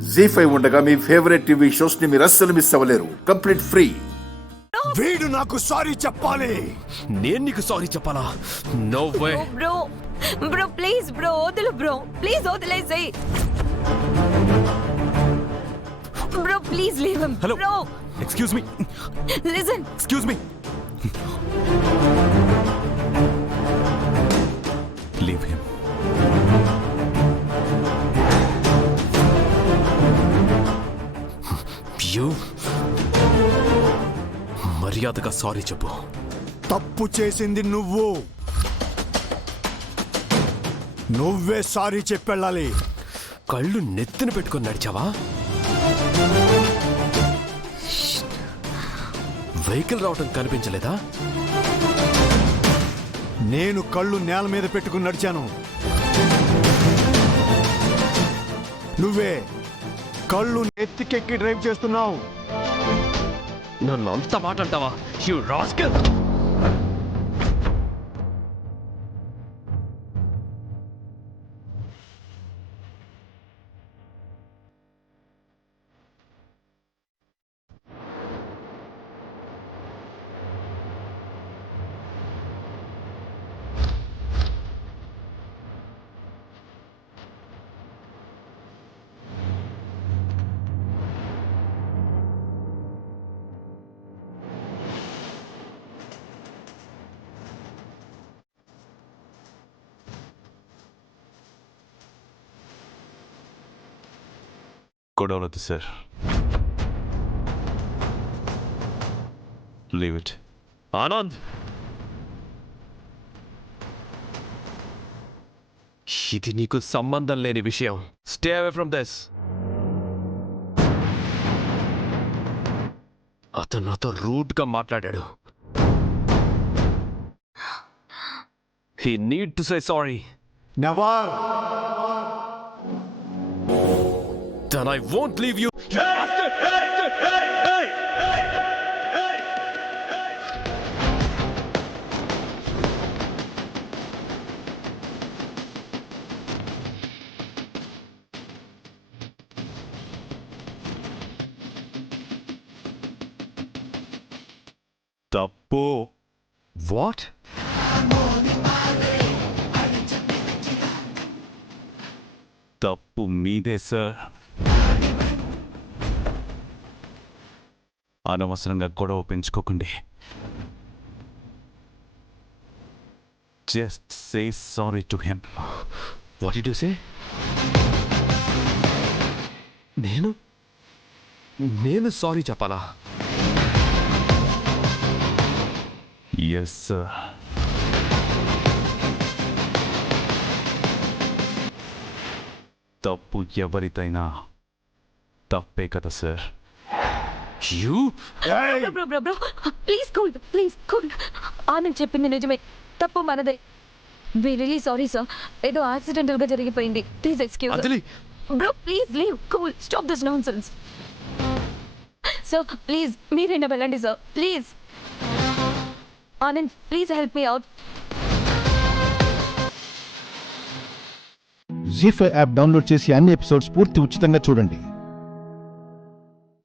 జీ5 ఉండగా మీ favourite TV shows ని మీరు అస్సలు మిస్ అవ్వలేరు. Complete free. వీడు నాకు సారీ చెప్పాలి. నేను నీకు సారీ చెప్పాలా? No way. Bro bro please bro వదిలు బ్రో, ప్లీజ్ వదిలేసేయ్ bro, please leave him. Hello, bro excuse me, listen. Excuse me. Leave him. You మర్యాదగా సారీ చెప్పు. తప్పు చేసింది నువ్వే సారీ చెప్పెళ్ళాలి. కళ్ళు నెత్తిన పెట్టుకొని నడిచావా? వెహికల్ రావటం కనిపించలేదా? నేను కళ్ళు నేల మీద పెట్టుకుని నడిచాను. నువ్వే కళ్ళు ఎత్తికెక్కి డ్రైవ్ చేస్తున్నావు. నన్ను అంత మాట అంటావా? You rascal. గొడవలొద్దు సార్. Leave it. ఆనంద్, ఇది నీకు సంబంధం లేని విషయం. Stay away from this. అతను నాతో రూడ్ గా మాట్లాడాడు. He need to say sorry. Never. Then I won't leave you. తప్పు. What? తప్పు మీదే సార్. అనవసరంగా గొడవ పెంచుకోకండి. Just say sorry to him. What did you say? నేను సారీ చెప్పాలా? Yes sir. తప్పు ఎవరిదైనా తప్పే కదా sir. You? Bro bro bro please cool. Anand చెప్పింది నిజమే, తప్పు మనదే. వి రియలీ సారీ సార్, ఏదో యాక్సిడెంటల్ గా జరిగిపోయింది. Please excuse Anjali, bro, please leave cool, stop this nonsense. Sir please మీరైనా వెళ్ళండి sir, please. Anand please help me out. ZEE5 app download చేసి అన్ని ఎపిసోడ్స్ పూర్తి ఉచితంగా చూడండి.